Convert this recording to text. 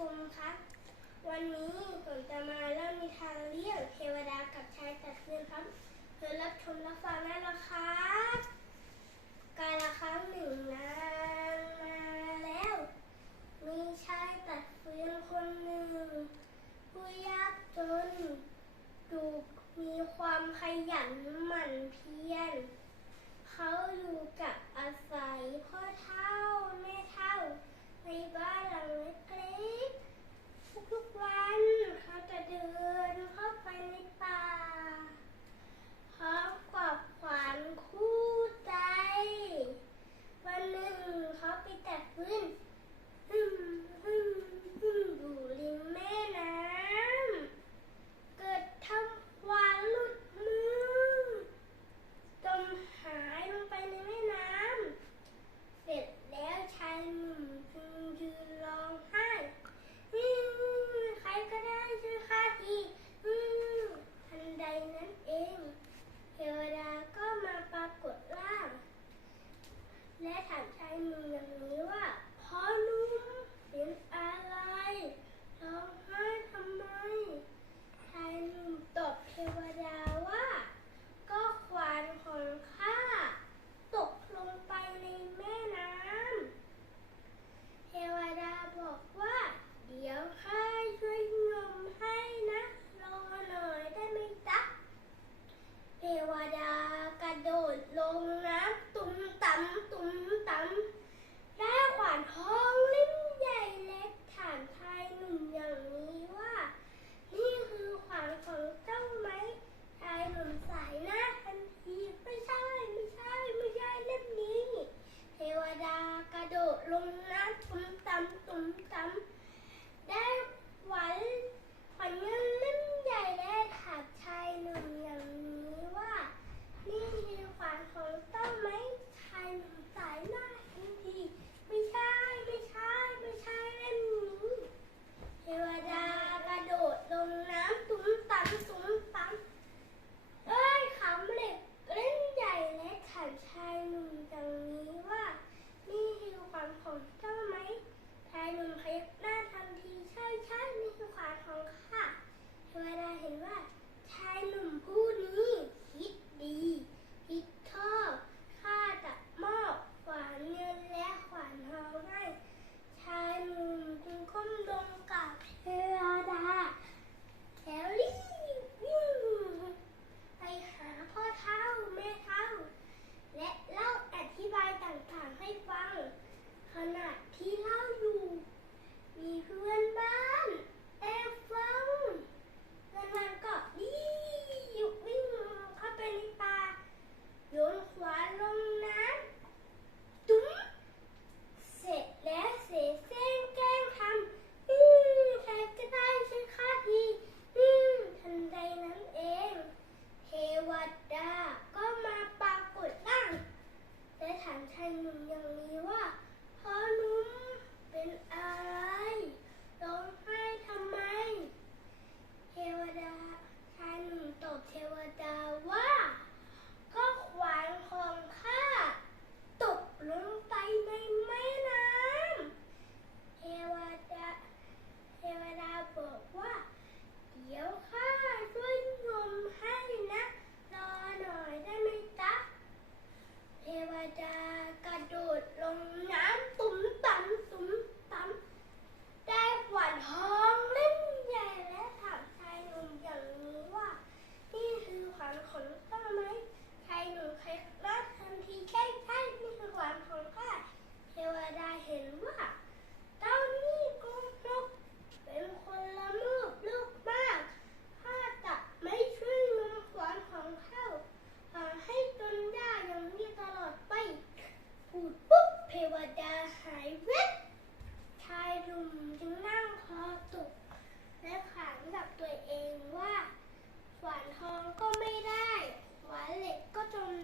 คมครับ วันนี้ผมจะมาเล่านิทานเรื่องเทวดากับชายตัดเงินครับเพื่อรับชมรับฟังได้แล้วครับการละครั้งหนึ่งนานแล้ว มีชายตัดฟืนคนหนึ่ง ผู้ยากจนดูมีความขยันหมั่นเพียรเขาอยู่กับอาศัยพ่อเท่าแม่เท่า ในบ้านหลังเล็กๆทุกๆวันค่ะ Mm-hmm. เคล็ลับทันทีใช่ใช่นี่คือความทนค่าเทวดาเห็นว่าเจ้านี่กงนกเป็นคนละมือลูกมากข้าจะไม่ช่วยลุงขวานของเข้าขอให้จนได้อย่างนี้ตลอดไปพูดปุ๊บเทวดาหายเวบชายหนุ่มจึงนั่งคอตก และขานกับตัวเองว่าหวานทองก็ไม่ได้ หวานเหล็กก็จน